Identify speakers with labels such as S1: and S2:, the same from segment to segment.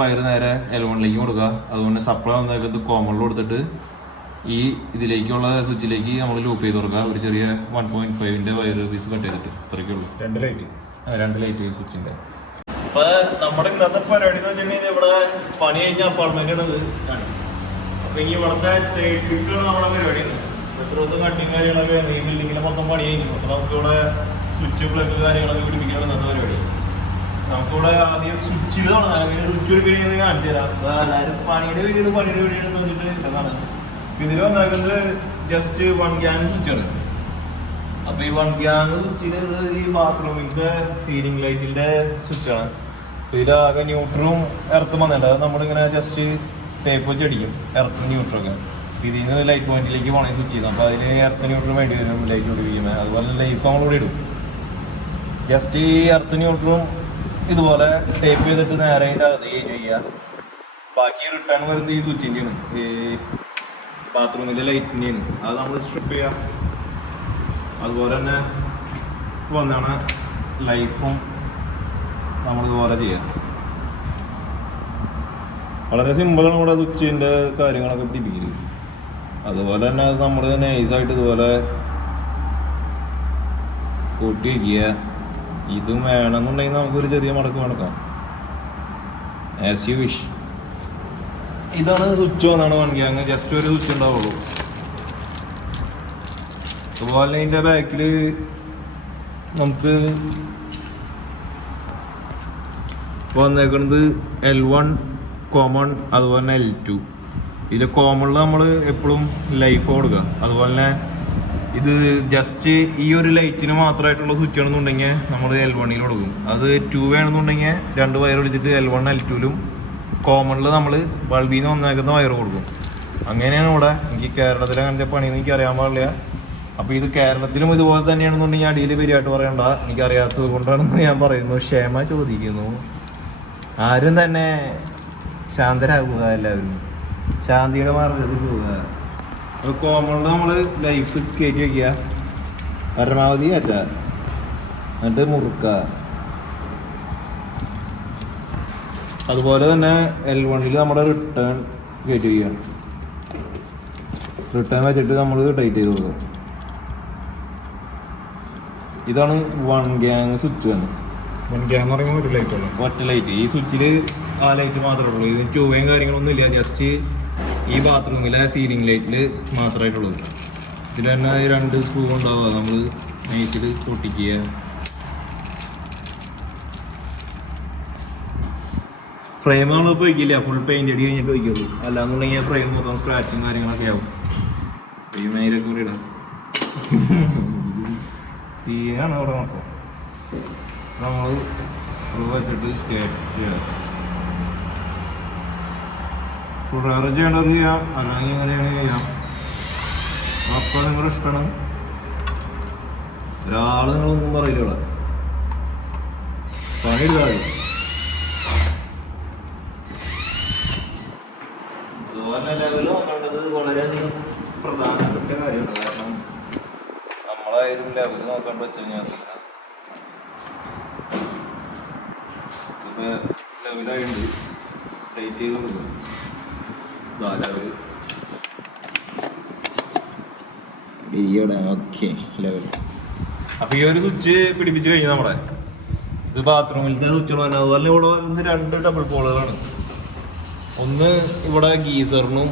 S1: വയറ് നേരെ എലവണിലേക്ക് കൊടുക്കുക അതുകൊണ്ട് സപ്ലൈ വന്നേക്കുന്നത് കോമണിൽ കൊടുത്തിട്ട് ഈ ഇതിലേക്കുള്ള സ്വിച്ചിലേക്ക് നമ്മൾ ലൂപ്പ് ചെയ്ത് കൊടുക്കുക ഒരു ചെറിയ വൺ പോയിന്റ് ഫൈവിന്റെ വയർ പീസ് കട്ട് ചെയ്തിട്ട്. ഇത്രയ്ക്കേ ഉള്ളൂ.
S2: രണ്ട് ലൈറ്റ്
S1: രണ്ട് ലൈറ്റ് സ്വിച്ചിന്റെ അപ്പൊ നമ്മുടെ ഇന്നത്തെ പരിപാടി എന്ന് വെച്ചിട്ടുണ്ടെങ്കിൽ ഇവിടെ പണി കഴിഞ്ഞ അപ്പാർട്ട്മെന്റ് ആണ് ഇത് അപ്പൊ ഇനി ഇവിടുത്തെ ഫിക്സ് നമ്മുടെ പരിപാടി എത്ര ദിവസം കട്ടിങ് കാര്യങ്ങളൊക്കെ ഈ ബിൽഡിങ്ങിലെ മൊത്തം പണി കഴിഞ്ഞു. അപ്പൊ നമുക്ക് ഇവിടെ സ്വിച്ച് പ്ലഗ് കാര്യങ്ങളൊക്കെ പിടിപ്പിക്കാൻ ഇന്നത്തെ പരിപാടി. നമുക്കിവിടെ ആദ്യം സ്വിച്ചിൽ തുടങ്ങാം പിന്നെ സ്വിച്ച് പിടിക്കുന്നത് കാണിച്ചു തരാം. എല്ലാവരും പണിയുടെ വീഡിയോ പണിയുടെ വീഡിയോ തോന്നിട്ട് ഇതാണ് ഇതിൽ ജസ്റ്റ് വൺ ഗ്യാങ് സ്വിച്ചാണ് അപ്പൊ ഈ വൺ ഗ്യാങ് സ്വിച്ചിൽ ഈ ബാത്റൂമിന്റെ സീലിംഗ് ലൈറ്റിന്റെ സ്വിച്ചാണ് അപ്പൊ ഇതിലാകെ ന്യൂട്രും ഇറത്തും വന്നിട്ടുണ്ട്. അത് നമ്മളിങ്ങനെ ജസ്റ്റ് ടേപ്പ് വെച്ച് അടിക്കും ഇറത്തും ന്യൂട്രൊക്കെ ഇതിൽ നിന്ന് ലൈറ്റ് പോയിന്റിലേക്ക് പോകണേ സ്വിച്ച് ചെയ്താൽ അപ്പൊ അതിന് എർത്ത് ന്യൂട്രും വേണ്ടി വരും ലൈറ്റ് പിടിപ്പിക്കുമ്പോൾ അതുപോലെ ലൈഫ് നമ്മളിവിടെ ഇടും. ജസ്റ്റ് ഈ എർത്ത് ന്യൂട്രും ഇതുപോലെ ടേപ്പ് ചെയ്തിട്ട് നേരെ അതേ അകത്തേക്ക് ചെയ്യുക. ബാക്കി റിട്ടേൺ വരുന്നത് ഈ സ്വിച്ചിന്റെയാണ് ഈ ബാത്റൂമിലെ ലൈറ്റിന്റെയാണ് അത് നമ്മൾ സ്ട്രിപ്പ് ചെയ്യുക. അതുപോലെ തന്നെ വന്നാണ് ലൈഫും നമ്മളിതുപോലെ ചെയ്യാം വളരെ സിമ്പിളാണ് ഇവിടെ സ്വിച്ചിന്റെ കാര്യങ്ങളൊക്കെ പിടിപ്പിക്കൽ അതുപോലെ തന്നെ അത് നമ്മൾ നൈസായിട്ട് ഇതുപോലെ കൂട്ടി വയ്ക്കുക ഇതും വേണമെന്നുണ്ടെങ്കിൽ നമുക്കൊരു ചെറിയ മടക്ക് മടക്കാം ആസ് യു വിഷ് ഇതാണ് സ്വിച്ച് വന്നാണ് വൺ അങ്ങ് ജസ്റ്റ് ഒരു സ്വിച്ച് ഉണ്ടാവുള്ളൂ. അതുപോലെ ഇതിന്റെ ബാക്കിൽ നമുക്ക് വന്നേക്കുന്നത് എൽ വൺ കോമൺ അതുപോലെ തന്നെ എൽ ടു ഇതിൽ കോമണിൽ നമ്മൾ എപ്പോഴും ലൈഫ് കൊടുക്കുക. അതുപോലെ തന്നെ ഇത് ജസ്റ്റ് ഈ ഒരു ലൈറ്റിന് മാത്രമായിട്ടുള്ള സ്വിച്ച് ആണെന്നുണ്ടെങ്കിൽ നമ്മൾ എൽ വണ്ണിൽ കൊടുക്കും. അത് ടു വേണമെന്നുണ്ടെങ്കിൽ രണ്ട് വയർ വിളിച്ചിട്ട് എൽ വൺ എൽ ടുവിലും കോമണിൽ നമ്മൾ ബൾബിൽ നിന്ന് വന്നേക്കുന്ന വയർ കൊടുക്കും. അങ്ങനെയാണ് ഇവിടെ എനിക്ക് കേരളത്തിലെ അങ്ങനത്തെ പണിയെന്ന് എനിക്ക് അറിയാൻ പാടില്ല. അപ്പോൾ ഇത് കേരളത്തിലും ഇതുപോലെ തന്നെയാണെന്നുണ്ടെങ്കിൽ അടിയിൽ പെരിയായിട്ട് പറയണ്ട. എനിക്കറിയാത്തത് കൊണ്ടാണെന്ന് ഞാൻ പറയുന്നു. ക്ഷമ ചോദിക്കുന്നു. ആരും തന്നെ ശാന്തരാകുക എല്ലാവരും. ശാന്തിയുടെ മാർഗത്തിൽ പോവുക. കോമണിൽ നമ്മൾ ലൈഫ് കയറ്റി വയ്ക്കുക പരമാവധി അറ്റ. എന്നിട്ട് മുറുക്കുക അതുപോലെ തന്നെ എൽ വണ്ണിൽ നമ്മുടെ റിട്ടേൺ കയറ്റി വയ്ക്കുക റിട്ടേൺ വെച്ചിട്ട് നമ്മൾ ടൈറ്റ് ചെയ്ത് കൊടുക്കുക ഇതാണ് വൺ ഗ്യാങ് സ്വിച്ച് തന്നെ
S2: വൺ ഗ്യാങ് പറയുമ്പോൾ ഒരു ലൈറ്റ്
S1: ഒറ്റ ലൈറ്റ് ഈ സ്വിച്ചിൽ ആ ലൈറ്റ് മാത്രമേ ഉള്ളൂ. ഇതിന് ചൊവ്വയും കാര്യങ്ങളൊന്നും ഇല്ല ജസ്റ്റ് ഈ ബാത്റൂമിലെ സീലിംഗ് ലൈറ്റിൽ മാത്രമായിട്ടുള്ളത് ഇതിൽ തന്നെ രണ്ട് സ്ക്രൂ ഉണ്ടാവുക നമ്മൾ നൈറ്റിൽ പൊട്ടിക്കുക ഫ്രെയിം നമ്മൾ ഇപ്പോൾ വയ്ക്കില്ല ഫുൾ പെയിന്റ് അടി കഴിഞ്ഞിട്ട് വയ്ക്കുള്ളൂ അല്ലാന്നുണ്ടെങ്കിൽ ഫ്രെയിം മൊത്തം സ്ക്രാച്ചും കാര്യങ്ങളൊക്കെ ആവും. മേലൊക്കെ കൂടി ഇടാം. സീനാണ് അവിടെ മൊത്തം. നമ്മൾ വെച്ചിട്ട് സ്റ്റേറ്റ് ചെയ്യാം ഫുഡാറ് ചെയ്യേണ്ടത് ചെയ്യാം. അല്ലെങ്കിൽ എങ്ങനെയാണ് ചെയ്യാം. അപ്പോൾ നിങ്ങളുടെ ഇഷ്ടമാണ്. ഒരാൾ നിങ്ങളൊന്നും പറയില്ല ഇവിടെ. പണി എടുക്കാതെ അതുപോലെ നോക്കേണ്ടത് വളരെയധികം പ്രധാനപ്പെട്ട കാര്യമാണ്. കാരണം നമ്മളായാലും ലെവൽ നോക്കേണ്ട വെച്ച് കഴിഞ്ഞാൽ ലെവലായിട്ടുണ്ട്. ടൈറ്റ് ചെയ്ത് കൊടുക്കും. അപ്പൊ ഈ ഒരു സ്വിച്ച് പിടിപ്പിച്ച് കഴിഞ്ഞു നമ്മുടെ ഇത് ബാത്റൂമിലത്തെ സ്വിച്ചുകളാണ് അതുപോലെ ഇവിടെ വരുന്നത് രണ്ട് ഡബിൾ പോളുകളാണ് ഒന്ന് ഇവിടെ ഗീസറിനും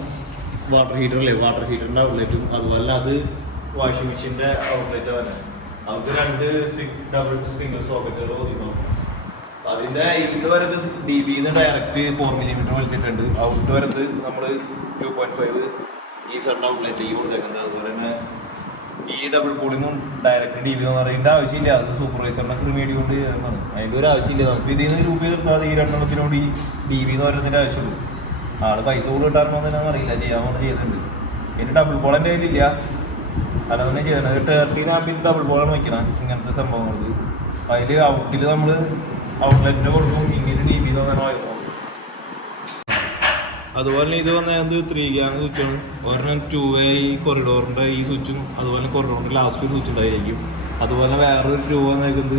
S1: വാട്ടർ ഹീറ്ററല്ലേ വാട്ടർ ഹീറ്ററിന്റെ ഔട്ട്ലെറ്റും അതുപോലെ അത് വാഷിംഗ് മെഷീന്റെ ഔട്ട്ലെറ്റ് തന്നെ അവർക്ക് രണ്ട് ഡബിൾ സിംഗിൾ സോക്കറ്റുകൾ ഒതുക്കണം അതിന്റെ ഇത് വരുന്നത് ഡി ബിന്ന് ഡയറക്റ്റ് ഫോർ മില്ലിമീറ്റർ വലിച്ചിട്ടുണ്ട് ഔട്ട് വരുന്നത് നമ്മൾ ടു പോയിന്റ് ഫൈവ് ഗീസറിന്റെ ഔട്ട്ലെറ്റിലേക്ക് കൊടുത്തേക്കുന്നത്. അതുപോലെ തന്നെ ഈ ഡബിൾ പോളിങ്ങും ഡയറക്റ്റ് ഡി ബി എന്ന് പറയേണ്ട ആവശ്യമില്ല. അത് സൂപ്പർവൈസറിനെ ക്രിമേഡി കൊണ്ട് ചെയ്യുന്നതാണ് അതിന്റെ ഒരു ആവശ്യമില്ല. നമുക്ക് ഇതിൽ നിന്ന് ഗ്രൂപ്പ് ചെയ്തെടുത്താൽ ഈ രണ്ടെണ്ണത്തിനോട് ഈ ഡി ബി എന്ന് പറയുന്നതിന്റെ ആവശ്യമുള്ളൂ. ആൾ പൈസ കൂടി കിട്ടാറുണ്ടോ എന്ന് അറിയില്ല. ചെയ്യാമെന്ന് ചെയ്യുന്നുണ്ട് പിന്നെ ഡബിൾ ബോൾ എന്റെ കയ്യിലില്ല. അതൊന്നും ചെയ്യുന്നത് ടേർട്ടീൻ ആമ്പിൽ ഡബിൾ ബോളാണ് വയ്ക്കണം ഇങ്ങനത്തെ സംഭവങ്ങൾക്ക് അതിൽ ഔട്ടിൽ നമ്മൾ ഔട്ട്ലെറ്റിന്റെ കൊടുക്കും ഇങ്ങനെ എന്ന് അതുപോലെ ഇത് വന്നത് ത്രീ ഗ്യാങ് സ്വിച്ചാണ് ഒരെണ്ണം ടു വേ ഈ കൊറിഡോറിന്റെ ഈ സ്വിച്ചും അതുപോലെ കൊറിഡോറിന്റെ ലാസ്റ്റ് ഒരു സ്വിച്ച് ഉണ്ടായിരിക്കും. അതുപോലെ വേറൊരു ടൂ വന്നേക്കുന്നത്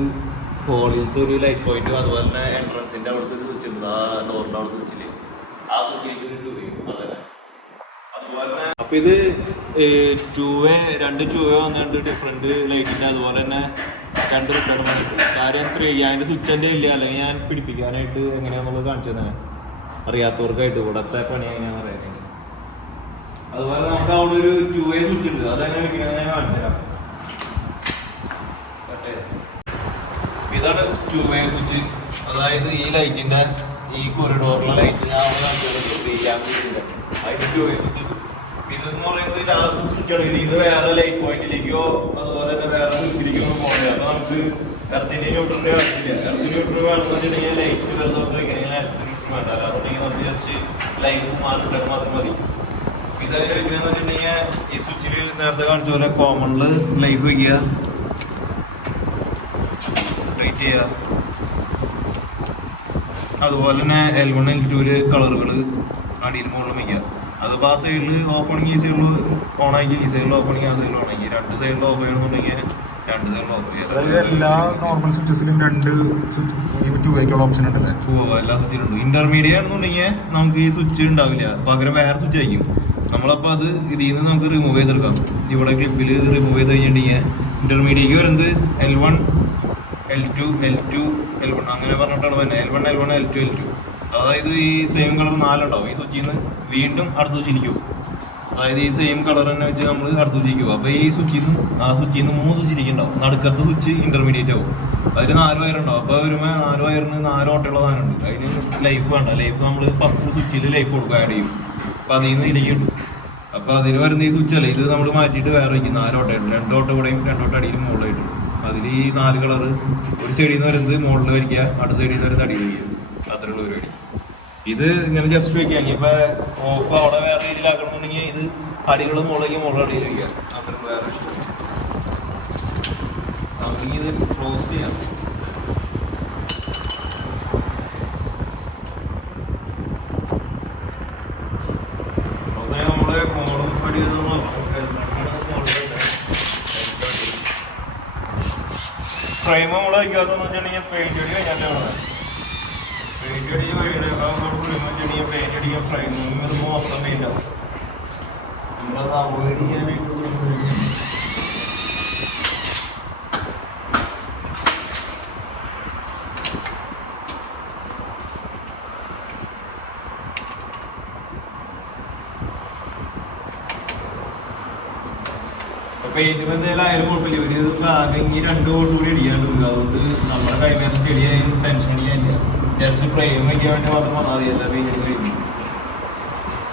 S1: ഹോളിലത്തെ ഒരു ലൈറ്റ് പോയിന്റും അതുപോലെ തന്നെ എൻട്രൻസിന്റെ അവിടുത്തെ ഒരു സ്വിച്ച് ഉണ്ട്. ആ ഡോറിന്റെ അവിടുത്തെ സ്വിച്ചിൽ ആ സ്വിച്ചിലേക്ക് ഒരു അതന്നെ അതുപോലെ അപ്പോൾ അപ്പൊ ഇത് ടൂ വേ രണ്ട് ടൂ വേ വന്നിട്ട് ഡിഫറെന്റ് ലൈറ്റിന്റെ അതുപോലെ തന്നെ രണ്ട് റിട്ടേൺ വന്നിട്ട് കാര്യം ത്രീ സ്വിച്ച് എന്റെ ഇല്ല? അല്ലെങ്കിൽ ഞാൻ പിടിപ്പിക്കാനായിട്ട് എങ്ങനെയാന്നുള്ളത് കാണിച്ചു തന്നെ. അറിയാത്തവർക്കായിട്ട് ഇവിടത്തെ പണി എങ്ങനെയാണെന്ന് അറിയാൻ അതുപോലെ നമുക്ക് അവിടെ ഒരു ടു വേ സ്വിച്ച് ഉണ്ട്. അതെങ്ങനെ വെക്കണമെന്ന് ഞാൻ കാണിച്ചു ഇതാണ് ടു വേ സ്വിച്ച് അതായത് ഈ ലൈറ്റിന്റെ ഈ കൊറിഡോറിലെ ലൈറ്റ് ഞാൻ അവിടെ കാണിച്ചിട്ടുണ്ട് അതിന്റെ ടൂ വേ സ്വിച്ച് ഇതെന്ന് പറയുന്നത് ലാസ്റ്റ് സ്വിച്ചാണ് ഇത് ഇത് വേറെ ലൈറ്റ് പോയിന്റിലേക്കോ അതുപോലെ തന്നെ വേറെ സ്വിച്ചിലേക്കോ ഒന്നും പോകുന്നില്ല അപ്പൊ നമുക്ക് എർത്തിന് ന്യൂട്രന്റെ ആവശ്യമില്ല. എർത്ത് ന്യൂട്രൽ വേണമെന്നുണ്ടെങ്കിൽ ലൈറ്റ് എർത്ത് ന്യൂട്രൽ വേണ്ട. അതുകൊണ്ടെങ്കിൽ നമുക്ക് ജസ്റ്റ് ലൈഫ് മാറിട്ട് മാത്രം മതി. ഇതതിന് ഈ സ്വിച്ചിൽ നേരത്തെ കാണിച്ച പോലെ കോമണിൽ ലൈഫ് വയ്ക്കുക. ട്രീറ്റ് ചെയ്യുക. അതുപോലെ തന്നെ എൽ വൺ എൽ ടുവിൽ കളറുകൾ അടിയിൽ മുകളിൽ വയ്ക്കുക. അതിപ്പോൾ ആ സൈഡിൽ ഓഫ് ആണെങ്കിൽ ഈ സൈഡിൽ ഓൺ ആക്കി ഈ സൈഡിൽ ഓഫ് ആണെങ്കിൽ ആ സൈഡിൽ ഓൺ ആക്കി രണ്ട് സൈഡിൽ ഓഫ് ചെയ്യണമെന്നുണ്ടെങ്കിൽ
S2: അതായത് എല്ലാ നോർമൽ സ്വിച്ചസിലും രണ്ട് ടു വേക്കുള്ള ഓപ്ഷൻ ഉണ്ടല്ലേ?
S1: എല്ലാ സ്വിച്ചിലും ഉണ്ട്. ഇന്റർമീഡിയറ്റ് ആണെന്നുണ്ടെങ്കിൽ നമുക്ക് ഈ സ്വിച്ച് ഉണ്ടാവില്ല. പകരം വേറെ സ്വിച്ച് ആയിരിക്കും. നമ്മളപ്പോൾ അത് ഇതിൽ നിന്ന് നമുക്ക് റിമൂവ് ചെയ്തെടുക്കാം. ഇവിടെ ക്ലിപ്പിൽ റിമൂവ് ചെയ്ത് കഴിഞ്ഞിട്ടുണ്ടെങ്കിൽ ഇന്റർമീഡിയറ്റ് വരുന്നത് L one L two L two L one അങ്ങനെ പറഞ്ഞിട്ടാണ് വരുന്നത്. L one L one L two L two അതായത് ഈ സെയിം കളർ നാലുണ്ടാവും. ഈ സ്വിച്ചിൽ നിന്ന് വീണ്ടും അടുത്ത സ്വിച്ചിലേക്ക് പോകും അതായത് ഈ സെയിം കളർ തന്നെ വെച്ച് നമ്മൾ അടുത്ത് സ്വിച്ചിലേക്ക് പോകും അപ്പോൾ ഈ സ്വിച്ചിൽ നിന്ന് ആ സ്വിച്ചിൽ നിന്ന് മൂന്ന് സ്വിച്ച് ഇരിക്കുന്നുണ്ടാവും നടുക്കത്തെ സ്വിച്ച് ഇന്റർമീഡിയറ്റ് ആവും. അതിൽ നാല് വയറുണ്ടാവും അപ്പൊ അപ്പോൾ വരുമ്പോൾ നാല് വയറിന് നാല് ഓട്ടയുള്ള സാധനമുണ്ട് അതിന് ലൈഫ് വേണ്ട. ലൈഫ് നമ്മൾ ഫസ്റ്റ് സ്വിച്ചിൽ ലൈഫ് കൊടുക്കുക ആഡ് ചെയ്യും. അപ്പോൾ അതിൽ നിന്ന് ഇതിലേക്ക് കിട്ടും. അപ്പോൾ അതിന് വരുന്ന ഈ സ്വിച്ച് അല്ലേ? ഇത് നമ്മൾ മാറ്റിയിട്ട് വേറെ വയ്ക്കും. നാല് ഓട്ടമായിട്ട് രണ്ട് ഓട്ട കൂടെയും രണ്ട് ഓട്ട അടിയിലും മുകളിലായിട്ടും അതിൽ ഈ നാല് കളർ ഒരു സൈഡിൽ നിന്ന് വരുന്നത് മുകളിൽ വരിക്കുക അടുത്ത സൈഡിൽ നിന്ന് വരുന്നത് അടിയിൽ വയ്ക്കുക ഇത് ഇങ്ങനെ ജസ്റ്റ് വെക്കുക ഇനിയിപ്പോ ഓഫ് അവിടെ വേറെ രീതിയിലാക്കണമെന്നുണ്ടെങ്കിൽ ഇത് അടികൾ മുകളിലേക്ക് മുകളിൽ അടിയിൽ വയ്ക്കുക അത്ര വേറെ ഇത് ക്ലോസ് ചെയ്യാം. ഫ്രെയിമ് നമ്മൾ വയ്ക്കാത്തതെന്ന് വെച്ചിട്ടുണ്ടെങ്കിൽ പെയിന്റ് അടി കഴിഞ്ഞാൽ പെയിന്റ് അടിച്ച് കഴിയണേക്കാൾ എന്തെങ്കിലും ആയാലും കുഴപ്പമില്ല. ഇവർ ആകെ രണ്ട് കോട്ട് കൂടി അടിക്കാണ്ട് അതുകൊണ്ട് നമ്മുടെ കൈമേത്ത ചെടിയായാലും ടെൻഷൻ അടിക്കാനില്ല ജസ്റ്റ് ഫ്രെയിം വയ്ക്കാൻ വേണ്ടി മാത്രം വന്നാൽ മതി എല്ലാ പെയിന്റും കഴിഞ്ഞു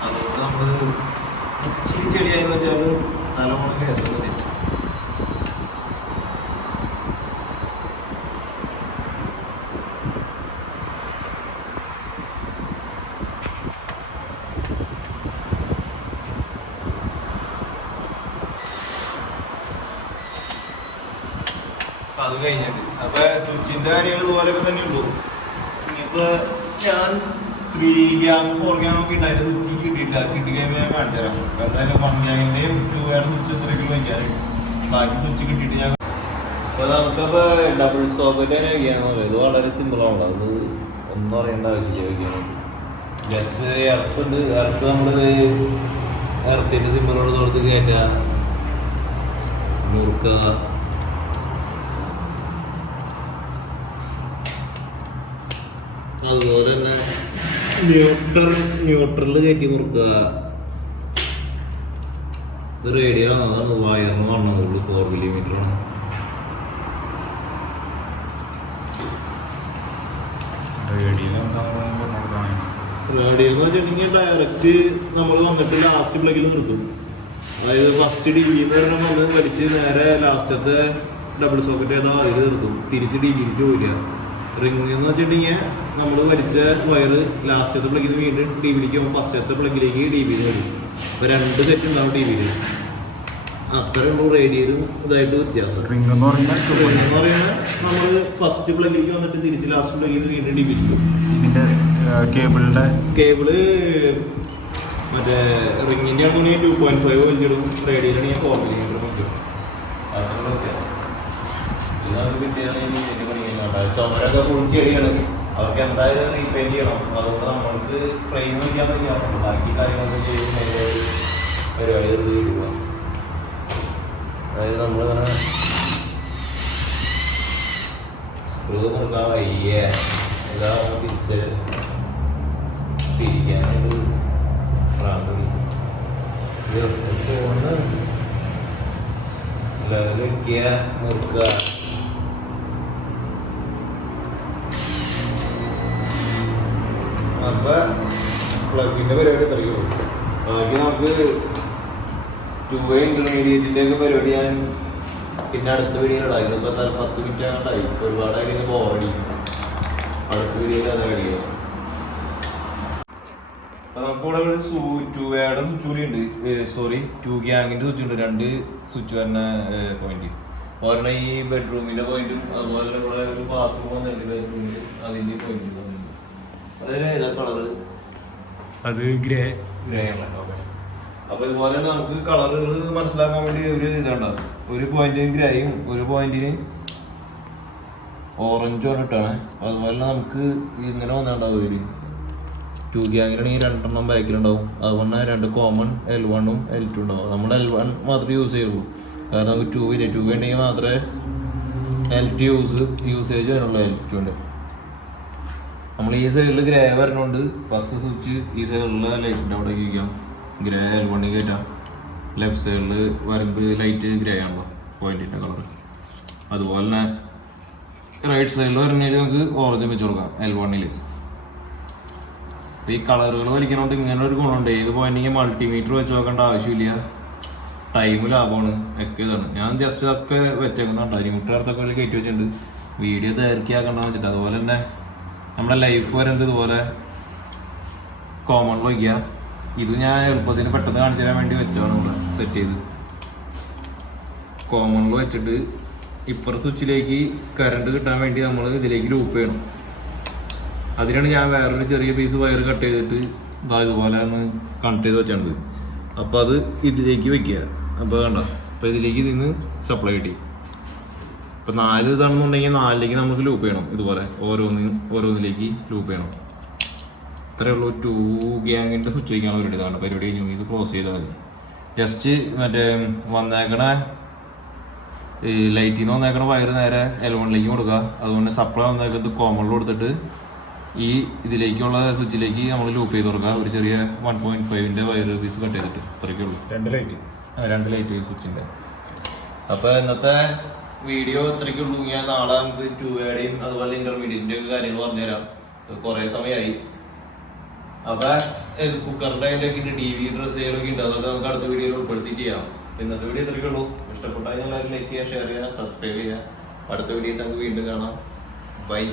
S1: അതുകൊണ്ട് നമ്മൾ ഇച്ചിരി ചെടിയായെന്ന് വെച്ചാൽ നല്ലോണം കേസൊന്നും ഇല്ല. അത് കഴിഞ്ഞിട്ട്. അപ്പൊ സ്വിച്ചിന്റെ കാര്യങ്ങൾ ഇതുപോലെയൊക്കെ തന്നെ ഇനിയിപ്പോ ഞാൻ ത്രീ ഗ്രാം ഫോർ ഗ്രാം ഒക്കെ ഉണ്ടായിട്ട് സ്വിച്ച് കിട്ടിയിട്ടില്ല കിട്ടി കഴിയുമ്പോൾ ഞാൻ കാണിച്ചു തരാം. എന്തായാലും വൺ ഗ്യാമിന്റെയും ടു ഗ്രാം സ്വിച്ച് എത്രയെങ്കിലും വയ്ക്കാൻ ബാക്കി സ്വിച്ച് കിട്ടിയിട്ട് ഞാൻ അപ്പൊ നമുക്കപ്പോ ഡബിൾ സോക്കറ്റ് തന്നെ വയ്ക്കുകയാണ് ഇത് വളരെ സിമ്പിൾ ആണല്ലോ. അത് ഒന്നും അറിയേണ്ട ആവശ്യമില്ല വയ്ക്കാനായിട്ട് ജസ്റ്റ് എർത്ത് ഉണ്ട് നമ്മൾ ഇറത്തിന്റെ സിമ്പിളോട് തോർത്ത് കയറ്റുക. മുറുക്കുക. അതുപോലെ തന്നെ ന്യൂട്രൽ ന്യൂട്രൽ കയറ്റി മുറുക്കുക. ഇത് റേഡിയോ അതാണ് വയറിന് വണ്ണമുള്ളൂ ഫോർ മില്ലിമീറ്റർ ആണ്.
S2: റേഡിയോ
S1: എന്ന് വെച്ചിട്ടുണ്ടെങ്കിൽ ഡയറക്റ്റ് നമ്മൾ വന്നിട്ട് ലാസ്റ്റ് പ്ലഗിൽ നിർത്തും. അതായത് ഫസ്റ്റ് ഡിഗ്രി വരണം നമ്മൾ വന്ന് വലിച്ച് നേരെ ലാസ്റ്റത്തെ ഡബിൾ സോക്കറ്റ് ഏതാ അതിൽ നിർത്തും. തിരിച്ച് ഡിഗ്രിക്ക് പോയില്ല റിംഗ് എന്ന് വെച്ചിട്ടുണ്ടെങ്കിൽ നമ്മൾ വലിച്ച വയറ് ലാസ്റ്റത്തെ പ്ലഗിൽ നിന്ന് വീണ്ടും ടി വിയിലേക്ക് പോകും. ഫസ്റ്റത്തെ പ്ലഗിലേക്ക് ടി വിയിൽ വരും. അപ്പോൾ രണ്ട് സെറ്റ് ഉണ്ടാവും ടി വിയിൽ അത്രേ ഉള്ളൂ റേഡിയോയിലും ഇതായിട്ട് വ്യത്യാസം.
S2: റിംഗ് എന്ന് പറയുമ്പോൾ
S1: എന്ന് പറയുന്നത് നമ്മൾ ഫസ്റ്റ് പ്ലഗിലേക്ക് വന്നിട്ട് തിരിച്ച് ലാസ്റ്റ് പ്ലഗിൽ നിന്ന് വീണ്ടും ടി വിയിൽ പോകും.
S2: ഇതിന്റെ കേബിളിന്റെ
S1: കേബിൾ മറ്റേ റിങ്ങിന്റെ ആണെങ്കിൽ ടു പോയിന്റ് ഫൈവ് വലിച്ചിടും റേഡിയോയിലാണെങ്കിൽ ഫോർ മില്ലിമീറ്റർ വലിച്ചിടും അത്ര വ്യത്യാസം. ഇത് നമുക്ക് ഇനി അവർക്ക് എന്തായാലും റീപെയിന്റ് ചെയ്യണം. അതുകൊണ്ട് നമ്മൾക്ക് ഫ്രെയിം വയ്ക്കാൻ പറ്റില്ല. ബാക്കി കാര്യങ്ങളൊക്കെ ചെയ്ത് പരിപാടി കിട്ടുക അതായത് നമ്മളിങ്ങനെ സ്ക്രൂ കൊടുക്കാൻ വയ്യ. ഇതാ തിരിച്ച് തിരിക്കാനായിട്ട് വയ്ക്കുക നിർക്കുക പ്ലഗിന്റെ പരിപാടി ഇത്രയുള്ളൂ ബാക്കി നമുക്ക് ടു വേ ഇന്റർമീഡിയറ്റിന്റെ ഒക്കെ പരിപാടി ഞാൻ പിന്നെ അടുത്ത വീഡിയോ ഇതിപ്പോൾ തന്നെ പത്ത് മിനിറ്റ് ആണ്ടായി ഒരുപാടായി ബോറടി അടുത്ത വീഡിയോയിൽ അത് നമുക്കിവിടെ ഒരു സ്വിച്ച് കൂടി ഉണ്ട്. സോറി ടു ഗ്യാങ്ങിന്റെ സ്വിച്ച് ഉണ്ട്. രണ്ട് സ്വിച്ച് വരുന്ന പോയിന്റ് ഒരെണ്ണം ഈ ബെഡ്റൂമിന്റെ പോയിന്റും അതുപോലെ ഇവിടെ ഒരു ബാത്റൂം വന്നിട്ടുണ്ട്. ബെഡ്റൂമിൽ അതിന്റെ പോയിന്റ് അതായത് ഏതാ കളറ്
S2: അത് ഗ്രേ
S1: ഗ്രേ ആണ് അപ്പൊ ഇതുപോലെ നമുക്ക് കളറുകൾ മനസ്സിലാക്കാൻ വേണ്ടി ഒരു ഇതുണ്ടാവും ഒരു പോയിന്റിന് ഗ്രേയും ഒരു പോയിന്റിന് ഓറഞ്ചും ആണ് ഇട്ടാണ്. അതുപോലെ തന്നെ നമുക്ക് ഇങ്ങനെ വന്നിട്ടുണ്ടാവും ഒരു ടു ഗ്യാങ്ങിലാണെങ്കിൽ രണ്ടെണ്ണം ബാക്കിലുണ്ടാവും. അതുകൊണ്ട് രണ്ട് കോമൺ എൽ വണ്ണും എൽ ടു ഉണ്ടാവും. നമ്മൾ എൽ വൺ മാത്രമേ യൂസ് ചെയ്യുള്ളൂ. കാരണം നമുക്ക് ടു ഇല്ല ടു ഉണ്ടെങ്കിൽ മാത്രമേ എൽ ടു യൂസ് യൂസേജ് അതിനുള്ള എൽ ടുന്റെ നമ്മൾ ഈ സൈഡിൽ ഗ്രേ വരണോണ്ട്. ഫസ്റ്റ് സ്വിച്ച് ഈ സൈഡിലുള്ള ലൈറ്റിന്റെ അവിടെ കഴിക്കാം ഗ്രേ എൽ വണ്ണി കയറ്റാം ലെഫ്റ്റ് സൈഡിൽ വരുന്നത് ലൈറ്റ് ഗ്രേ ആണല്ലോ. പോയിന്റിന്റെ കളർ അതുപോലെ തന്നെ റൈറ്റ് സൈഡിൽ വരുന്നതിൽ നമുക്ക് ഓറഞ്ച് വെച്ച് കൊടുക്കാം എൽ വണ്ണിൽ ഈ കളറുകൾ വലിക്കണോണ്ട് ഇങ്ങനെ ഒരു ഗുണമുണ്ട്. ഏത് പോയിന്റിങ് മൾട്ടിമീറ്റർ വെച്ച് നോക്കേണ്ട ആവശ്യമില്ല. ടൈം ലാഭമാണ്. ഒക്കെ ഇതാണ്. ഞാൻ ജസ്റ്റ് ഒക്കെ വെച്ചേക്കുന്നുണ്ട് അരിമുട്ടടുത്തൊക്കെ കയറ്റി വെച്ചിട്ടുണ്ട്. വീഡിയോ ദൈർഘ്യമാക്കണ്ടെന്ന് വെച്ചിട്ട്. അതുപോലെ തന്നെ നമ്മുടെ ലൈഫ് വരുന്നത് ഇതുപോലെ കോമൺ വയ്ക്കുക ഇത് ഞാൻ എളുപ്പത്തിന് പെട്ടെന്ന് കാണിച്ചു തരാൻ വേണ്ടി വെച്ചാണ് ഇവിടെ സെറ്റ് ചെയ്ത്. കോമൺ വെച്ചിട്ട് ഇപ്പുറ സ്വിച്ചിലേക്ക് കറണ്ട് കിട്ടാൻ വേണ്ടി നമ്മൾ ഇതിലേക്ക് ലൂപ്പ് ചെയ്യണം. അതിനാണ് ഞാൻ വേറൊരു ചെറിയ പീസ് വയർ കട്ട് ചെയ്തിട്ട് ഇതാ ഇതുപോലെ ഒന്ന് കണക്ട് ചെയ്ത് വെച്ചാണത് അപ്പോൾ അത് ഇതിലേക്ക് വെക്കുക അപ്പോൾ കണ്ട? അപ്പോൾ ഇതിലേക്ക് നിന്ന് സപ്ലൈ കിട്ടി. ഇപ്പം നാല് ഇതാണെന്നുണ്ടെങ്കിൽ നാലിലേക്ക് നമുക്ക് ലൂപ്പ് ചെയ്യണം ഇതുപോലെ. ഓരോന്ന് ഓരോന്നിലേക്ക് ലൂപ്പ് ചെയ്യണം. ഇത്രേ ഉള്ളൂ ടു ഗ്യാങ്ങിന്റെ സ്വിച്ച് വയ്ക്കാൻ പരിപാടി ഇതാണ് പരിപാടി. കഴിഞ്ഞു ഇത് ക്ലോസ് ചെയ്താൽ മതി. ജസ്റ്റ് മറ്റേ വന്നേക്കണ ഈ ലൈറ്റിൽ നിന്ന് വന്നേക്കണ വയർ നേരെ എലവണിലേക്ക് കൊടുക്കുക. അതുകൊണ്ട് സപ്ലൈ വന്നേക്കുന്നത് കോമണിൽ കൊടുത്തിട്ട് ഈ ഇതിലേക്കുള്ള സ്വിച്ചിലേക്ക് നമ്മൾ ലൂപ്പ് ചെയ്ത് കൊടുക്കുക. ഒരു ചെറിയ വൺ പോയിന്റ് ഫൈവിന്റെ വയർ പീസ് കട്ട് ചെയ്തിട്ട്. ഇത്രയൊക്കെ ഉള്ളൂ.
S2: രണ്ട് ലൈറ്റ്
S1: രണ്ട് ലൈറ്റ് സ്വിച്ചിന്റെ അപ്പോൾ ഇന്നത്തെ വീഡിയോ ഇത്രയ്ക്ക് ഉള്ളൂ. ഞാൻ നാളെ നമുക്ക് ടു വേയുടെയും അതുപോലെ ഇന്റർമീഡിയറ്റിന്റെ ഒക്കെ കാര്യങ്ങൾ പറഞ്ഞുതരാം. കുറേ സമയമായി. അപ്പൊ കുക്കറിന്റെ അതിന്റെ ഒക്കെ ടി വി ഡ്രസ്സുകളൊക്കെ ഉണ്ട് അതൊക്കെ നമുക്ക് അടുത്ത വീഡിയോയിൽ ഉൾപ്പെടുത്തി ചെയ്യാം. ഇന്നത്തെ വീഡിയോ ഇത്രയ്ക്ക് ഉള്ളൂ. ഇഷ്ടപ്പെട്ടാൽ ലൈക്ക് ചെയ്യുക ഷെയർ ചെയ്യുക സബ്സ്ക്രൈബ് ചെയ്യുക. അടുത്ത വീഡിയോ നമുക്ക് വീണ്ടും കാണാം. ബൈ